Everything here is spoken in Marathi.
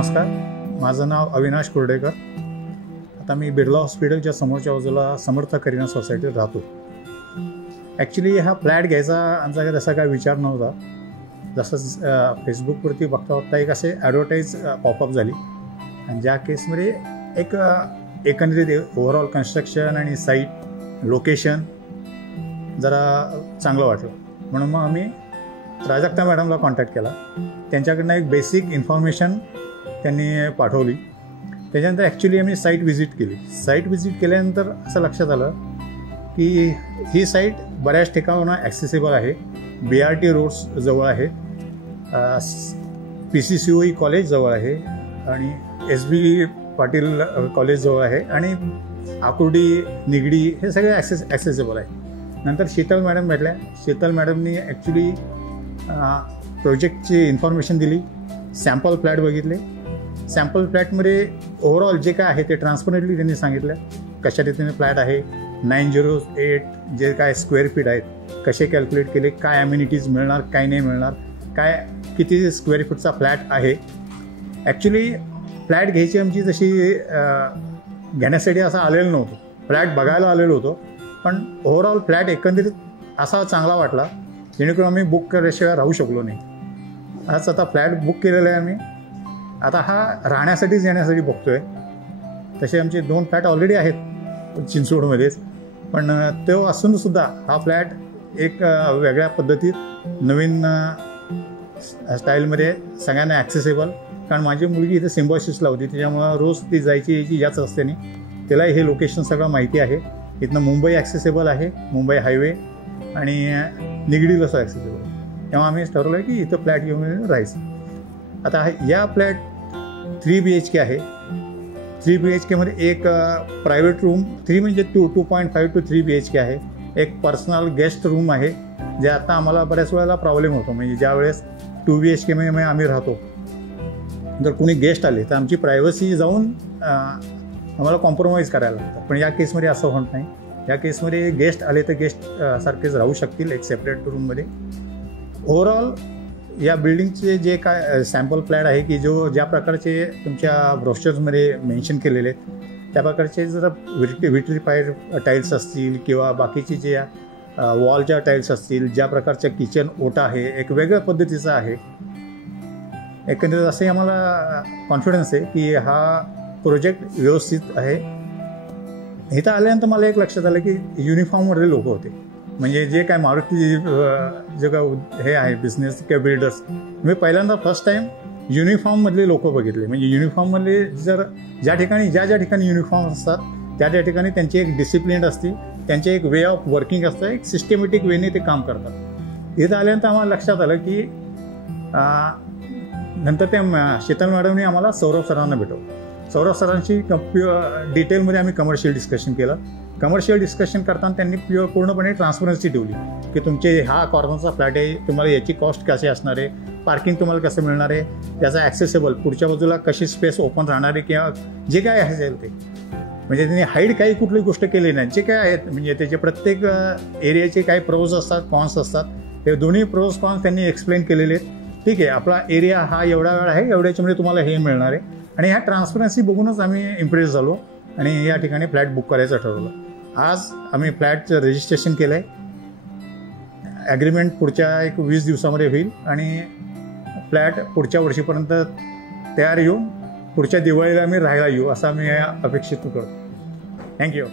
नमस्कार, माझं नाव अविनाश कुर्डेकर. आता मी बिर्ला हॉस्पिटलच्या समोरच्या बाजूला समर्थ करिना सोसायटीत राहतो. ॲक्च्युली हा फ्लॅट घ्यायचा आमचा काही तसा काय विचार नव्हता. जसं फेसबुकवरती बघता बघता एक असे ॲडव्हर्टाईज पॉपअप झाली आणि ज्या केसमध्ये एक एकंदरीत ओव्हरऑल कन्स्ट्रक्शन आणि साईट लोकेशन जरा चांगलं वाटलं, म्हणून मग आम्ही प्राजक्ता मॅडमला कॉन्टॅक्ट केला. त्यांच्याकडनं एक बेसिक इन्फॉर्मेशन त्यांनी पाठवली. त्याच्यानंतर ॲक्च्युली आम्ही साईट व्हिजिट केली. साईट व्हिजिट केल्यानंतर असं लक्षात आलं की ही साईट बऱ्याच ठिकाणांना ॲक्सेसिबल आहे. BRT रोड्स जवळ आहे, PCCOE कॉलेज जवळ आहे आणि SB पाटील कॉलेज जवळ आहे आणि आकुर्डी निगडी हे सगळे ॲक्सेसिबल आहे. नंतर शीतल मॅडम भेटल्या. शीतल मॅडमनी ॲक्च्युली प्रोजेक्टची इन्फॉर्मेशन दिली, सॅम्पल फ्लॅट बघितले. सॅम्पल फ्लॅटमध्ये ओव्हरऑल जे काय आहे ते ट्रान्सपरंटली त्यांनी सांगितलं. कशा रीतीने फ्लॅट आहे, 908 जे काय स्क्वेअर फीट आहेत कसे कॅल्क्युलेट केले, काय ॲम्युनिटीज मिळणार, काय नाही मिळणार, काय किती स्क्वेअर फूटचा फ्लॅट आहे. ॲक्च्युली फ्लॅट घ्यायची आमची जशी घेण्यासाठी असं आलेलं नव्हतं, फ्लॅट बघायला आलेलो होतो. पण ओव्हरऑल फ्लॅट एकंदरीत असा चांगला वाटला जेणेकरून आम्ही बुक केल्याशिवाय राहू शकलो नाही. आज आता फ्लॅट बुक केलेला आहे आम्ही. आता हा राहण्यासाठीच येण्यासाठी बघतो आहे. तसे आमचे 2 फ्लॅट ऑलरेडी आहेत चिंचवडमध्येच, पण तो असूनसुद्धा हा फ्लॅट एक वेगळ्या पद्धतीत नवीन स्टाईलमध्ये सगळ्यांना ॲक्सेसेबल. कारण माझी मुलगी इथे सिम्बॉसिसला होती, त्याच्यामुळं रोज ती जायची यायची याच रस्त्याने. तिलाही हे लोकेशन सगळं माहिती आहे. इथनं मुंबई ॲक्सेसेबल आहे, मुंबई हायवे आणि निगडीला असं ॲक्सेसिबल आहे. तेव्हा आम्ही ठरवलं की इथं फ्लॅट घेऊन राहायचं. आता या फ्लॅट 3 BHK आहे. 3 BHKमध्ये एक प्रायव्हेट रूम 3 म्हणजे 2.5 to 3 BHK आहे. एक पर्सनल गेस्ट रूम आहे, जे आता आम्हाला बऱ्याच वेळेला प्रॉब्लेम होतो. म्हणजे ज्या वेळेस 2 BHKमध्ये आम्ही राहतो, जर कोणी गेस्ट आले तर आमची प्रायव्हसी जाऊन आम्हाला कॉम्प्रोमाइज करायला लागतं. पण या केसमध्ये असं होत नाही. या केसमध्ये गेस्ट आले तर गेस्ट सारखेच राहू शकतील एक सेपरेट रूममध्ये. ओव्हरऑल या बिल्डिंगचे जे काय सॅम्पल फ्लॅट आहे की ज्या प्रकारचे तुमच्या ब्रोशर्समध्ये मेन्शन केलेले आहेत त्या प्रकारचे जर विट्रिफाईड टाईल्स असतील किंवा बाकीचे जे वॉलच्या टाईल्स असतील, ज्या प्रकारचं किचन ओटा आहे एक वेगळ्या पद्धतीचा आहे. एकंदरीत असे आम्हाला कॉन्फिडन्स आहे की हा प्रोजेक्ट व्यवस्थित आहे. इथं आल्यानंतर मला एक लक्षात आलं की युनिफॉर्मवरले लोक होते. म्हणजे जे काय मारुती जे काय हे आहे बिझनेस किंवा बिल्डर्स, मी पहिल्यांदा फर्स्ट टाईम युनिफॉर्ममधले लोक बघितले. म्हणजे युनिफॉर्ममधले जर ज्या ठिकाणी युनिफॉर्म असतात त्या ठिकाणी त्यांची एक डिसिप्लिन असते, त्यांचे एक वे ऑफ वर्किंग असतं, एक सिस्टमॅटिक वेने ते काम करतात. इथं आल्यानंतर आम्हाला लक्षात आलं की नंतर त्या शीतल मॅडमने आम्हाला सौरभ सरांना भेटवलं. सौरभ सरांशी डिटेलमध्ये आम्ही कमर्शियल डिस्कशन केलं. कमर्शियल डिस्कशन करताना त्यांनी पूर्णपणे ट्रान्सपरन्सी ठेवली की तुमचे हा कॉर्नरचा फ्लॅट आहे, तुम्हाला याची कॉस्ट कशी असणार आहे, पार्किंग तुम्हाला कसं मिळणार आहे, त्याचा ॲक्सेसेबल पुढच्या बाजूला कशी स्पेस ओपन राहणार आहे किंवा जे काय असेल ते. म्हणजे त्यांनी हाईड काही कुठली गोष्ट केली नाही. जे काय आहेत म्हणजे त्याचे प्रत्येक एरियाचे काही प्रोज असतात, कॉन्स असतात. ते दोन्ही प्रोज कॉन्स त्यांनी एक्सप्लेन केलेले आहेत. ठीक आहे, आपला एरिया हा एवढा वेळ आहे, एवढ्याच्यामध्ये तुम्हाला हे मिळणार आहे. आणि ह्या ट्रान्सपरन्सी बघूनच आम्ही इम्प्रेस झालो आणि या ठिकाणी फ्लॅट बुक करायचं ठरवलं. आज आम्ही फ्लॅटचं रजिस्ट्रेशन केलं आहे. ॲग्रीमेंट पुढच्या एक 20 दिवसामध्ये होईल आणि फ्लॅट पुढच्या वर्षीपर्यंत तयार येऊन पुढच्या दिवाळीला आम्ही राहायला येऊ असं आम्ही अपेक्षित करतो. थँक्यू.